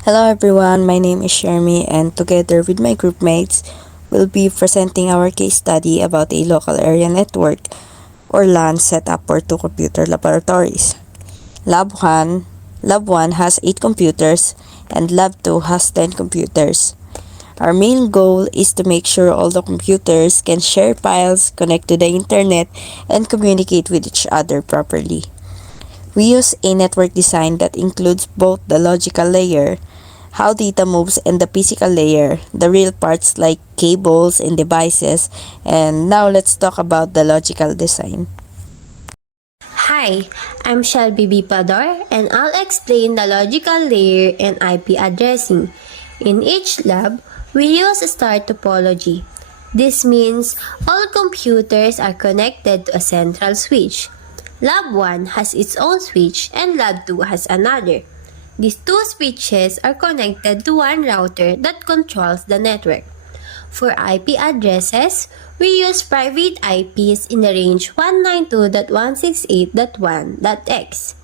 Hello everyone, my name is Shermy and together with my groupmates, we'll be presenting our case study about a local area network or LAN set up for two computer laboratories. Lab 1 has 8 computers and Lab 2 has 10 computers. Our main goal is to make sure all the computers can share files, connect to the internet, and communicate with each other properly. We use a network design that includes both the logical layer, how data moves, and the physical layer, the real parts like cables and devices. And now let's talk about the logical design. Hi, I'm Shelby Bipador and I'll explain the logical layer and IP addressing. In each lab, we use star topology. This means all computers are connected to a central switch. Lab 1 has its own switch and Lab 2 has another. These two switches are connected to one router that controls the network. For IP addresses, we use private IPs in the range 192.168.1.x.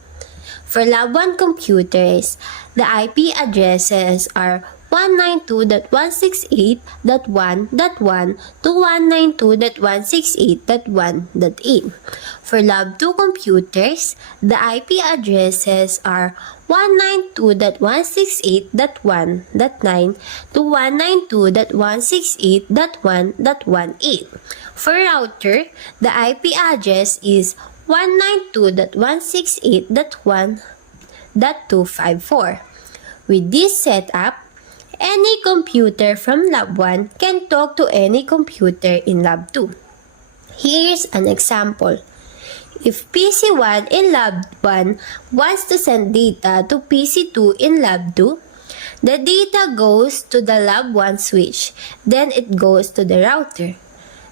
For Lab 1 computers, the IP addresses are 192.168.1.1 to 192.168.1.8. For Lab 2 computers, the IP addresses are 192.168.1.9 to 192.168.1.18. For router, the IP address is 192.168.1.254. With this setup, any computer from Lab 1 can talk to any computer in Lab 2. Here's an example. If PC1 in Lab 1 wants to send data to PC2 in Lab 2, the data goes to the Lab 1 switch, then it goes to the router.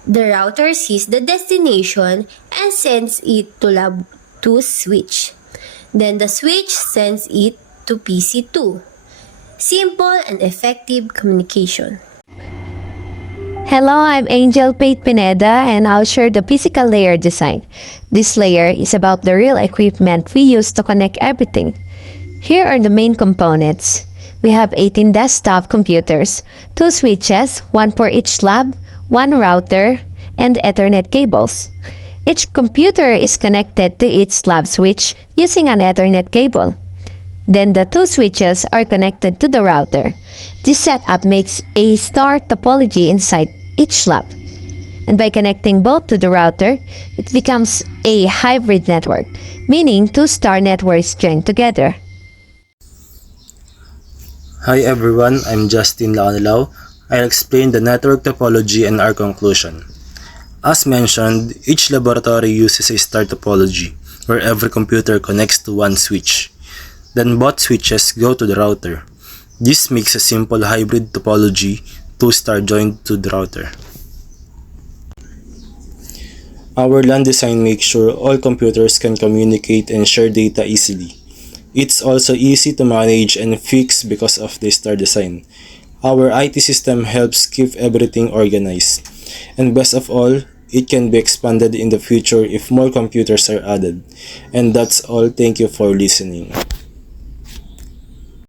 The router sees the destination and sends it to Lab 2 switch. Then the switch sends it to PC2. Simple and effective communication. Hello, I'm Angel Pate Pineda and I'll share the physical layer design. This layer is about the real equipment we use to connect everything. Here are the main components. We have 18 desktop computers, 2 switches, 1 for each lab, 1 router, and Ethernet cables. Each computer is connected to each lab switch using an Ethernet cable. Then the 2 switches are connected to the router. This setup makes a star topology inside each lab. And by connecting both to the router, it becomes a hybrid network, meaning 2 star networks joined together. Hi everyone, I'm Justin Laonelao. I'll explain the network topology and our conclusion. As mentioned, each laboratory uses a star topology, where every computer connects to one switch. Then both switches go to the router. This makes a simple hybrid topology, 2 star joined to the router. Our LAN design makes sure all computers can communicate and share data easily. It's also easy to manage and fix because of the star design. Our IT system helps keep everything organized. And best of all, it can be expanded in the future if more computers are added. And that's all. Thank you for listening.